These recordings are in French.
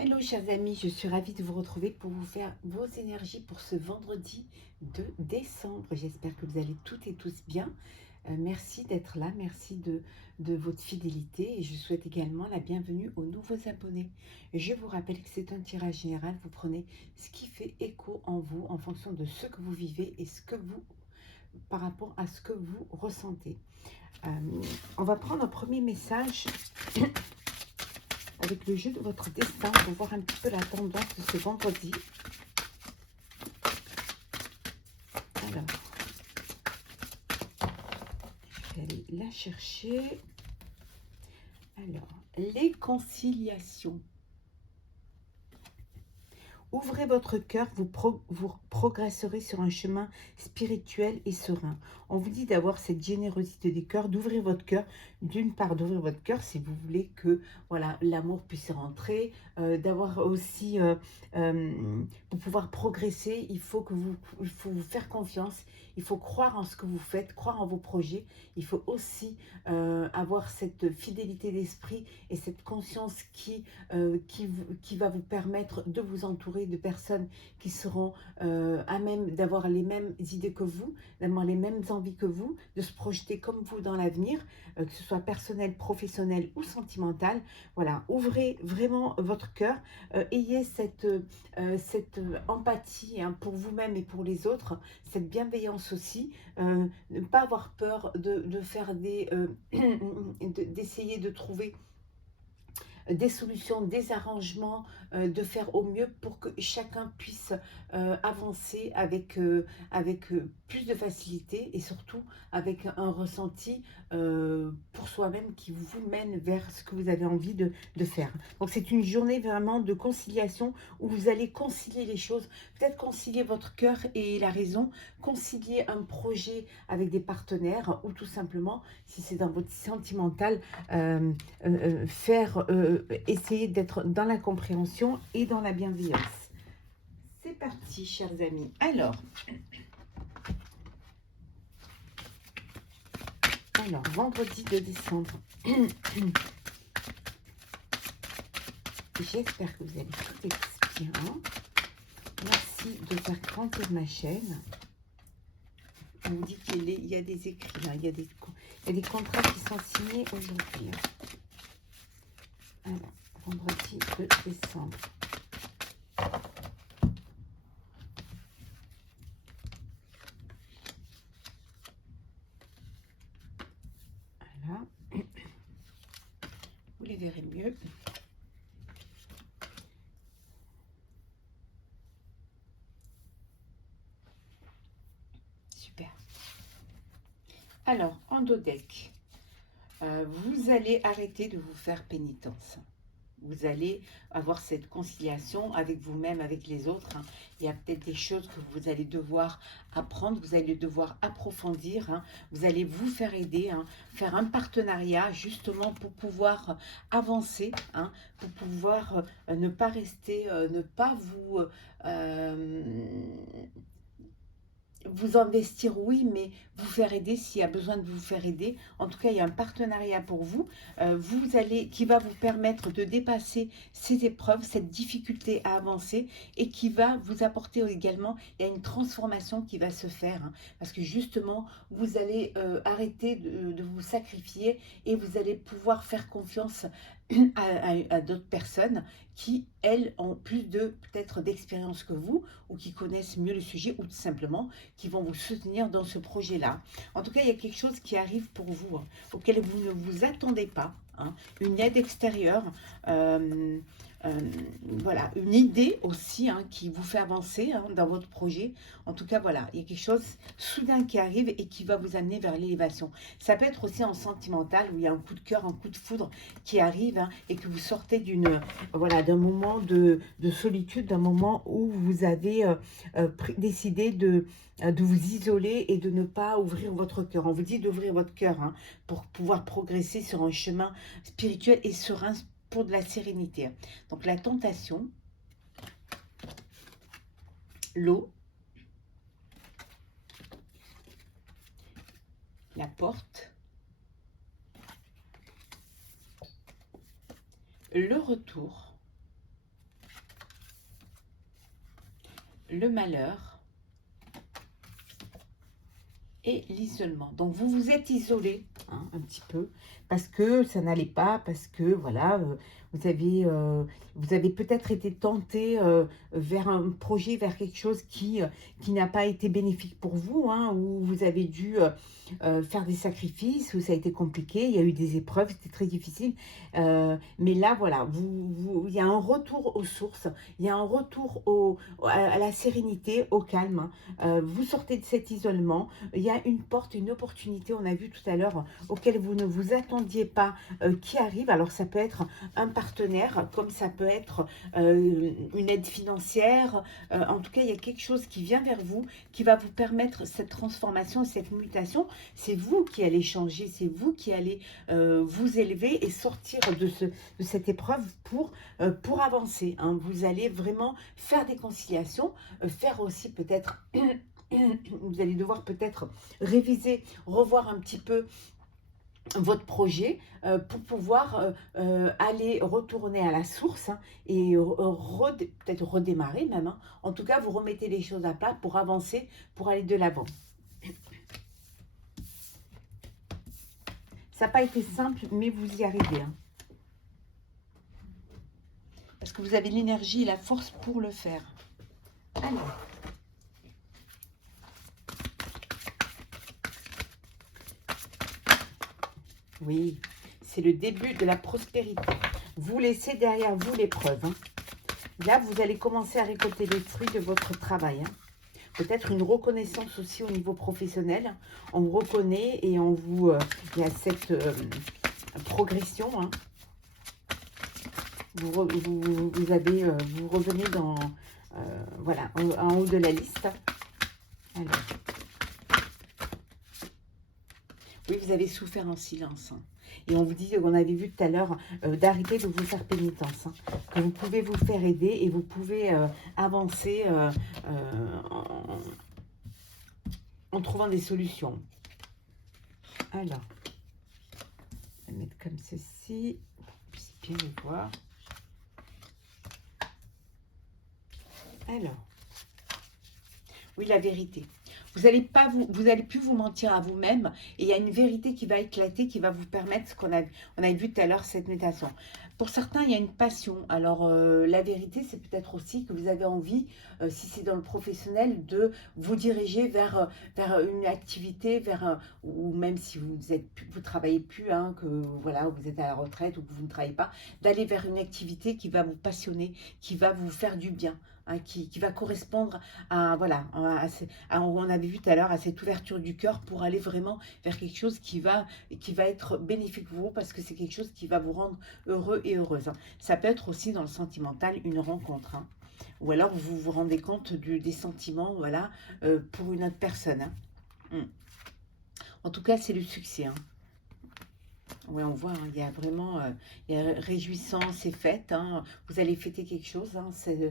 Hello chers amis, je suis ravie de vous retrouver pour vous faire vos énergies pour ce vendredi de décembre. J'espère que vous allez toutes et tous bien. Merci d'être là, merci de votre fidélité et je souhaite également la bienvenue aux nouveaux abonnés. Je vous rappelle que c'est un tirage général, vous prenez ce qui fait écho en vous en fonction de ce que vous vivez et ce que vous, par rapport à ce que vous ressentez. On va prendre un premier message avec le jeu de votre destin pour voir un petit peu la tendance de ce vendredi. Alors, je vais aller la chercher. Alors, les conciliations. Ouvrez votre cœur, vous progresserez sur un chemin spirituel et serein. On vous dit d'avoir cette générosité des cœurs, d'ouvrir votre cœur. D'une part, d'ouvrir votre cœur si vous voulez que voilà l'amour puisse rentrer, d'avoir aussi, pour pouvoir progresser, il faut vous faire confiance, il faut croire en ce que vous faites, croire en vos projets. Il faut aussi avoir cette fidélité d'esprit et cette conscience qui va vous permettre de vous entourer de personnes qui seront à même d'avoir les mêmes idées que vous, d'avoir les mêmes envies que vous, de se projeter comme vous dans l'avenir, que ce soit personnel, professionnel ou sentimental. Voilà, ouvrez vraiment votre cœur, ayez cette empathie hein, pour vous-même et pour les autres, cette bienveillance aussi, ne pas avoir peur de faire d'essayer de trouver des solutions, des arrangements, de faire au mieux pour que chacun puisse avancer avec plus de facilité et surtout avec un ressenti pour soi-même qui vous mène vers ce que vous avez envie de faire. Donc c'est une journée vraiment de conciliation où vous allez concilier les choses, peut-être concilier votre cœur et la raison, concilier un projet avec des partenaires ou tout simplement, si c'est dans votre sentimental, essayer d'être dans la compréhension et dans la bienveillance. C'est parti, chers amis. Alors vendredi de décembre. J'espère que vous allez tout bien. Merci de faire grandir ma chaîne. On vous dit qu'il y a des écrits, là, il y a des contrats qui sont signés aujourd'hui. Alors, vendredi de décembre. Voilà. Vous les verrez mieux. Super. Alors, en dos deck, vous allez arrêter de vous faire pénitence. Vous allez avoir cette conciliation avec vous-même, avec les autres. Hein. Il y a peut-être des choses que vous allez devoir apprendre, vous allez devoir approfondir. Hein. Vous allez vous faire aider, hein, faire un partenariat justement pour pouvoir avancer, hein, pour pouvoir ne pas rester, ne pas vous investir, oui, mais vous faire aider s'il y a besoin de vous faire aider. En tout cas, il y a un partenariat pour vous, qui va vous permettre de dépasser ces épreuves, cette difficulté à avancer et qui va vous apporter également, il y a une transformation qui va se faire, hein, parce que justement, vous allez arrêter de vous sacrifier et vous allez pouvoir faire confiance à d'autres personnes qui, elles, ont plus de peut-être d'expérience que vous ou qui connaissent mieux le sujet ou tout simplement qui vont vous soutenir dans ce projet-là. En tout cas, il y a quelque chose qui arrive pour vous, hein, auquel vous ne vous attendez pas, hein, une aide extérieure, euh, euh, voilà, une idée aussi hein, qui vous fait avancer hein, dans votre projet. En tout cas, voilà, il y a quelque chose soudain qui arrive et qui va vous amener vers l'élévation. Ça peut être aussi en sentimental où il y a un coup de cœur, un coup de foudre qui arrive hein, et que vous sortez voilà, d'un moment de solitude, d'un moment où vous avez décidé de vous isoler et de ne pas ouvrir votre cœur. On vous dit d'ouvrir votre cœur hein, pour pouvoir progresser sur un chemin spirituel et serein pour de la sérénité. Donc la tentation, l'eau, la porte, le retour le malheur et l'isolement. Donc, vous vous êtes isolé un petit peu parce que ça n'allait pas, parce que, voilà, vous avez peut-être été tenté vers un projet, vers quelque chose qui n'a pas été bénéfique pour vous, hein, où vous avez dû faire des sacrifices, où ça a été compliqué, il y a eu des épreuves, c'était très difficile. Mais là, voilà, il y a un retour aux sources, il y a un retour à la sérénité, au calme. Vous sortez de cet isolement, il y a une porte, une opportunité, on a vu tout à l'heure, auquel vous ne vous attendiez pas, qui arrive. Alors, ça peut être un partenaire, comme ça peut être une aide financière. En tout cas, il y a quelque chose qui vient vers vous, qui va vous permettre cette transformation, cette mutation. C'est vous qui allez changer, c'est vous qui allez vous élever et sortir de cette épreuve pour avancer, hein. Vous allez vraiment faire des conciliations, faire aussi peut-être... Vous allez devoir peut-être réviser, revoir un petit peu votre projet pour pouvoir aller retourner à la source, hein, et peut-être redémarrer même, hein. En tout cas, vous remettez les choses à plat pour avancer, pour aller de l'avant. Ça n'a pas été simple, mais vous y arrivez, hein. Parce que vous avez l'énergie et la force pour le faire. Alors. Oui, c'est le début de la prospérité. Vous laissez derrière vous l'épreuve, hein. Là, vous allez commencer à récolter les fruits de votre travail, hein. Peut-être une reconnaissance aussi au niveau professionnel. On vous reconnaît et on vous... il y a cette progression, hein. Vous revenez dans... voilà, en haut de la liste. Alors. Oui, vous avez souffert en silence, hein. Et on vous dit, on avait vu tout à l'heure, d'arrêter de vous faire pénitence, hein. Que vous pouvez vous faire aider et vous pouvez avancer en trouvant des solutions. Alors, on va mettre comme ceci, pour que vous puissiez bien le voir. Alors, oui, la vérité. Vous allez plus vous mentir à vous-même, et il y a une vérité qui va éclater, qui va vous permettre ce qu'on a vu tout à l'heure, cette méditation. Pour certains, il y a une passion. Alors, la vérité, c'est peut-être aussi que vous avez envie, si c'est dans le professionnel, de vous diriger vers une activité, ou même si vous travaillez plus, hein, que voilà, vous êtes à la retraite ou que vous ne travaillez pas, d'aller vers une activité qui va vous passionner, qui va vous faire du bien, hein, qui va correspondre à, voilà, on avait vu tout à l'heure, à cette ouverture du cœur pour aller vraiment vers quelque chose qui va être bénéfique pour vous, parce que c'est quelque chose qui va vous rendre heureux et heureuse, hein. Ça peut être aussi dans le sentimental, une rencontre, hein. Ou alors vous vous rendez compte des sentiments, voilà, pour une autre personne, hein. En tout cas, c'est le succès, hein. Oui, on voit, hein, il y a vraiment il y a réjouissance et fête, hein. Vous allez fêter quelque chose, hein, c'est ce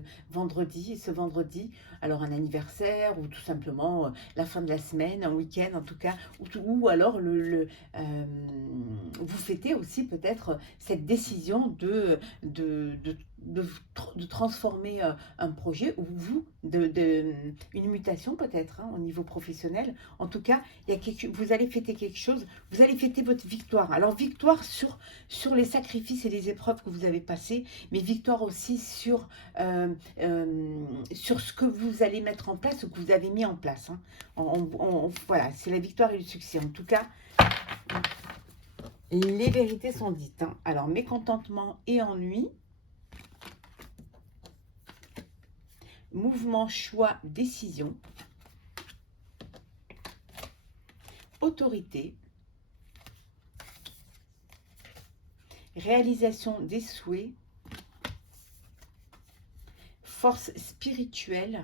vendredi, alors un anniversaire ou tout simplement la fin de la semaine, un week-end en tout cas, ou alors vous fêtez aussi peut-être cette décision de transformer un projet, ou une mutation peut-être, hein, au niveau professionnel. En tout cas, vous allez fêter quelque chose, vous allez fêter votre victoire. Alors, victoire sur les sacrifices et les épreuves que vous avez passées, mais victoire aussi sur ce que vous allez mettre en place, ce que vous avez mis en place, hein. Voilà, c'est la victoire et le succès. En tout cas, les vérités sont dites, hein. Alors, mécontentement et ennui, mouvement, choix, décision, autorité, réalisation des souhaits, force spirituelle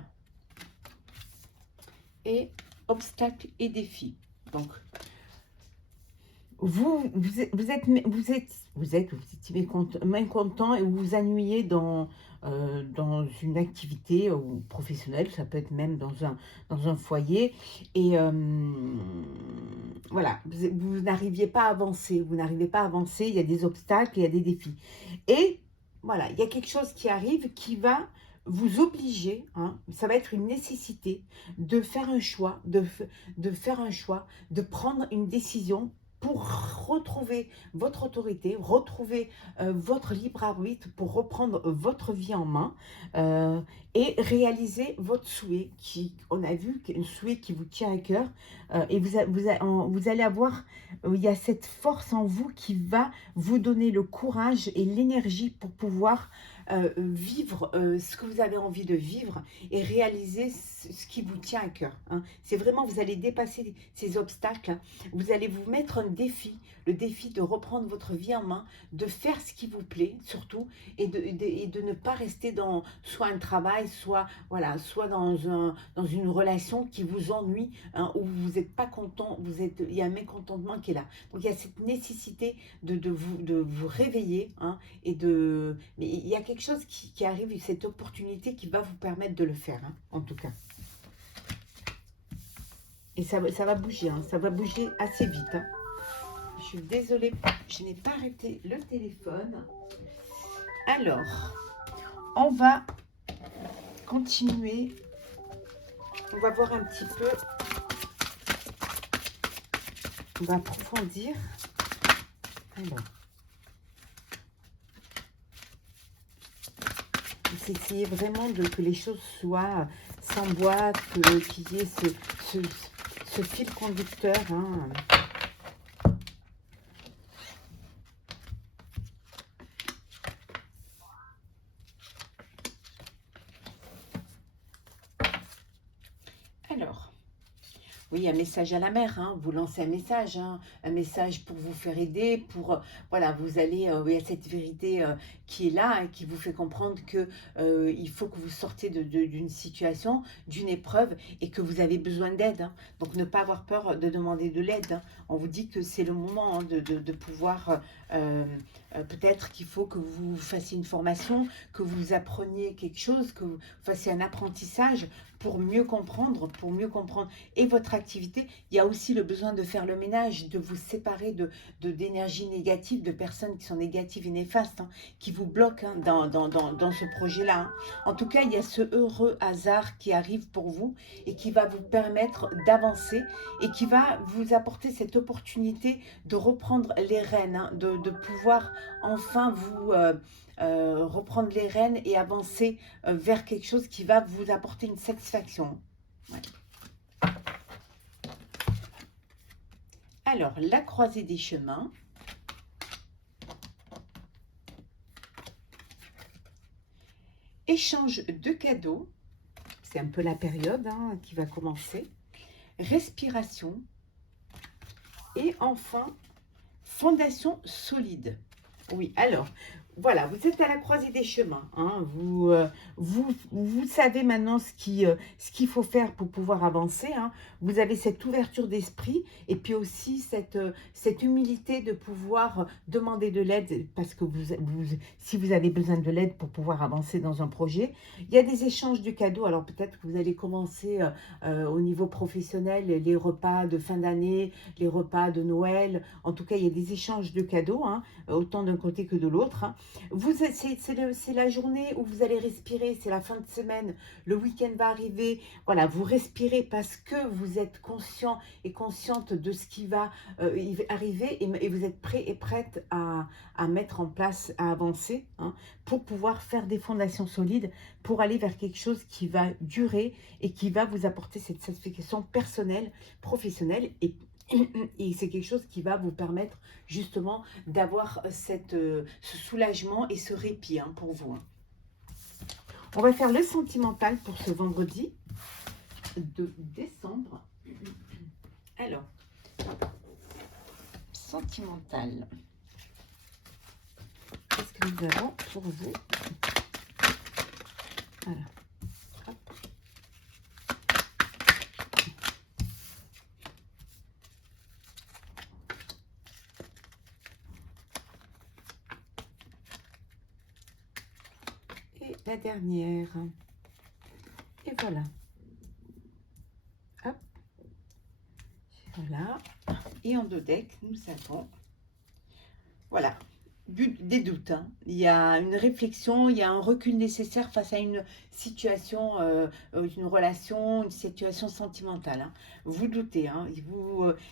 et obstacles et défis. Donc, vous étiez mécontent et vous vous ennuyez dans une activité professionnelle, ça peut être même dans un foyer, et voilà, vous n'arriviez pas à avancer, il y a des obstacles, il y a des défis. Et voilà, il y a quelque chose qui arrive qui va vous obliger, hein, ça va être une nécessité de faire un choix, de prendre une décision pour retrouver votre autorité, retrouver votre libre arbitre, pour reprendre votre vie en main et réaliser votre souhait, qui, on a vu, un souhait qui vous tient à cœur. Et vous allez avoir, il y a cette force en vous qui va vous donner le courage et l'énergie pour pouvoir vivre ce que vous avez envie de vivre et réaliser ce qui vous tient à cœur. Hein. C'est vraiment, vous allez dépasser ces obstacles, hein. Vous allez vous mettre un défi, le défi de reprendre votre vie en main, de faire ce qui vous plaît surtout, et de ne pas rester dans soit un travail, soit, voilà, soit dans une relation qui vous ennuie, hein, où vous n'êtes pas content, il y a un mécontentement qui est là. Donc il y a cette nécessité de vous réveiller, hein, mais il y a quelque chose qui arrive, cette opportunité qui va vous permettre de le faire, hein, en tout cas. Et ça va bouger, hein, ça va bouger assez vite. Hein. Je suis désolée, je n'ai pas arrêté le téléphone. Alors, on va continuer. On va voir un petit peu. On va approfondir. Alors. Essayer vraiment que les choses soient s'emboîtent, qu'il y ait ce fil conducteur. Hein. Alors, oui, un message à la mère, hein. Vous lancez un message pour vous faire aider, pour, voilà, vous allez, il y a cette vérité qui est là et qui vous fait comprendre que il faut que vous sortez d'une situation, d'une épreuve et que vous avez besoin d'aide. Hein. Donc, ne pas avoir peur de demander de l'aide. Hein. On vous dit que c'est le moment, hein, de pouvoir, peut-être qu'il faut que vous fassiez une formation, que vous appreniez quelque chose, que vous fassiez un apprentissage pour mieux comprendre et votre activité. Il y a aussi le besoin de faire le ménage, de vous séparer d'énergie négative, de personnes qui sont négatives et néfastes, hein, qui vous bloquent, hein, dans ce projet-là. Hein. En tout cas, il y a ce heureux hasard qui arrive pour vous et qui va vous permettre d'avancer et qui va vous apporter cette opportunité de reprendre les rênes, hein, de pouvoir enfin vous... reprendre les rênes et avancer vers quelque chose qui va vous apporter une satisfaction. Ouais. Alors, la croisée des chemins. Échange de cadeaux. C'est un peu la période, hein, qui va commencer. Respiration. Et enfin, fondation solide. Oui, alors, voilà, vous êtes à la croisée des chemins. Hein, vous savez maintenant ce qu'il faut faire pour pouvoir avancer. Hein. Vous avez cette ouverture d'esprit et puis aussi cette humilité de pouvoir demander de l'aide parce que si vous avez besoin de l'aide pour pouvoir avancer dans un projet. Il y a des échanges de cadeaux. Alors peut-être que vous allez commencer au niveau professionnel, les repas de fin d'année, les repas de Noël. En tout cas, il y a des échanges de cadeaux, hein, autant d'un côté que de l'autre. Hein. C'est la journée où vous allez respirer, c'est la fin de semaine, le week-end va arriver, voilà, vous respirez parce que vous êtes conscient et consciente de ce qui va arriver et vous êtes prêt et prête à mettre en place, à avancer, hein, pour pouvoir faire des fondations solides, pour aller vers quelque chose qui va durer et qui va vous apporter cette satisfaction personnelle, professionnelle et c'est quelque chose qui va vous permettre justement d'avoir ce soulagement et ce répit, hein, pour vous. Hein. On va faire le sentimental pour ce vendredi de décembre. Alors, sentimental. Qu'est-ce que nous avons pour vous? Voilà. Hop. Et la dernière. Et voilà. Hop. Voilà. Et en dos deck, nous avons... Voilà. des doutes, hein. Il y a une réflexion, il y a un recul nécessaire face à une situation, une relation, une situation sentimentale, hein. Vous doutez, hein,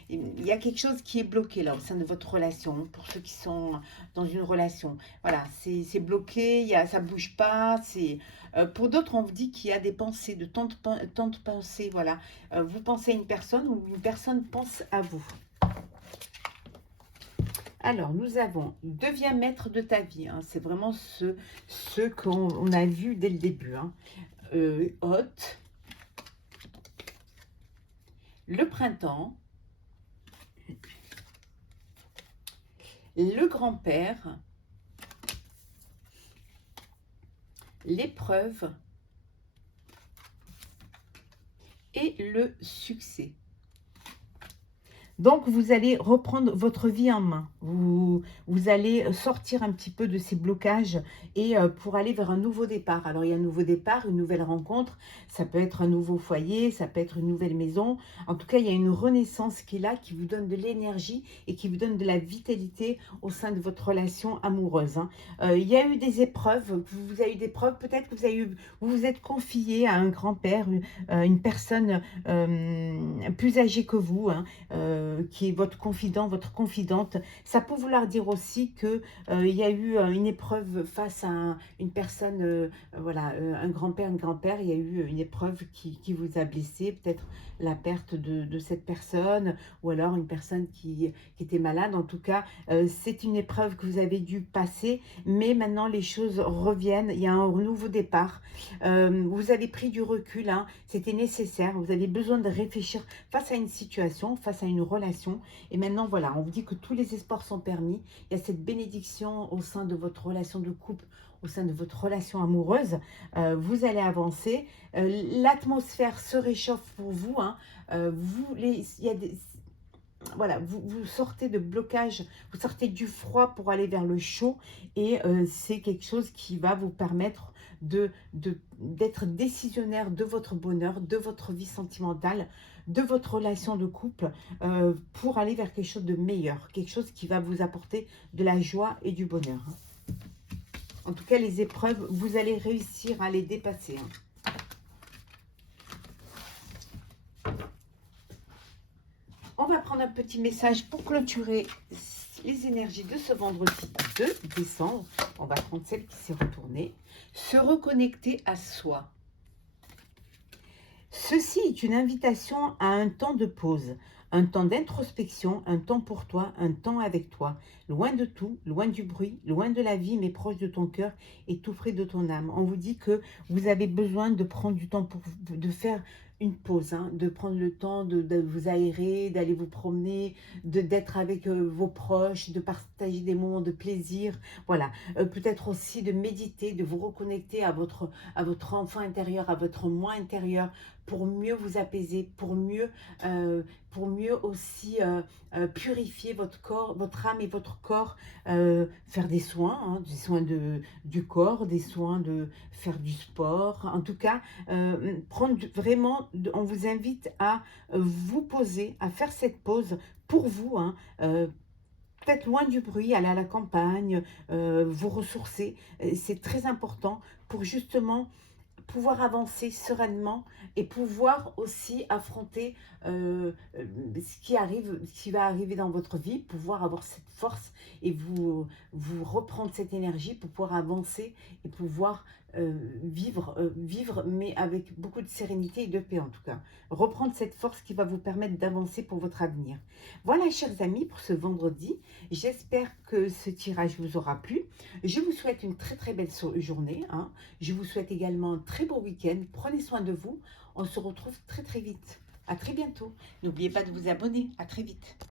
il y a quelque chose qui est bloqué là au sein de votre relation, pour ceux qui sont dans une relation. Voilà, c'est bloqué, ça ne bouge pas. Pour d'autres, on vous dit qu'il y a des pensées, tant de pensées. Voilà. Vous pensez à une personne ou une personne pense à vous. Alors, nous avons « Deviens maître de ta vie », hein. C'est vraiment ce qu'on a vu dès le début, hein. Hôte, le printemps, le grand-père, l'épreuve et le succès. Donc, vous allez reprendre votre vie en main. Vous allez sortir un petit peu de ces blocages et pour aller vers un nouveau départ. Alors, il y a un nouveau départ, une nouvelle rencontre. Ça peut être un nouveau foyer, ça peut être une nouvelle maison. En tout cas, il y a une renaissance qui est là, qui vous donne de l'énergie et qui vous donne de la vitalité au sein de votre relation amoureuse, hein. Il y a eu des épreuves. Vous avez eu des épreuves. Peut-être que vous vous êtes confié à un grand-père, une personne plus âgée que vous, hein, qui est votre confident, votre confidente. Ça peut vouloir dire aussi que il y a eu une épreuve face à une personne, voilà, un grand-père, une grand-père, il y a eu une épreuve qui vous a blessé, peut-être la perte de cette personne, ou alors une personne qui était malade. En tout cas, c'est une épreuve que vous avez dû passer, mais maintenant les choses reviennent, il y a un nouveau départ. Vous avez pris du recul, hein, c'était nécessaire, vous avez besoin de réfléchir face à une situation, face à une relation. Et maintenant, voilà, on vous dit que tous les espoirs sont permis. Il y a cette bénédiction au sein de votre relation de couple, au sein de votre relation amoureuse. Vous allez avancer. L'atmosphère se réchauffe pour vous, hein. Il y a des... Voilà, vous sortez de blocage, vous sortez du froid pour aller vers le chaud, et c'est quelque chose qui va vous permettre d'être décisionnaire de votre bonheur, de votre vie sentimentale, de votre relation de couple, pour aller vers quelque chose de meilleur, quelque chose qui va vous apporter de la joie et du bonheur, hein. En tout cas, les épreuves, vous allez réussir à les dépasser, hein. On va prendre un petit message pour clôturer les énergies de ce vendredi 2 décembre. On va prendre celle qui s'est retournée. Se reconnecter à soi. Ceci est une invitation à un temps de pause, un temps d'introspection, un temps pour toi, un temps avec toi, loin de tout, loin du bruit, loin de la vie, mais proche de ton cœur et tout près de ton âme. On vous dit que vous avez besoin de prendre du temps de faire une pause, hein, de prendre le temps de vous aérer, d'aller vous promener, d'être avec vos proches, de partager des moments de plaisir. Voilà, peut-être aussi de méditer, de vous reconnecter à votre enfant intérieur, à votre moi intérieur, pour mieux vous apaiser, pour mieux aussi purifier votre corps, votre âme et votre corps, faire des soins, hein, des soins du corps, des soins de faire du sport. En tout cas, vraiment, on vous invite à vous poser, à faire cette pause pour vous, hein, peut-être loin du bruit, aller à la campagne, vous ressourcer. C'est très important pour justement pouvoir avancer sereinement et pouvoir aussi affronter ce qui va arriver dans votre vie, pouvoir avoir cette force et vous reprendre cette énergie pour pouvoir avancer et pouvoir vivre, mais avec beaucoup de sérénité et de paix en tout cas. Reprendre cette force qui va vous permettre d'avancer pour votre avenir. Voilà, chers amis, pour ce vendredi. J'espère que ce tirage vous aura plu. Je vous souhaite une très très belle journée, hein. Je vous souhaite également un très beau week-end. Prenez soin de vous. On se retrouve très très vite. À très bientôt. N'oubliez pas de vous abonner. À très vite.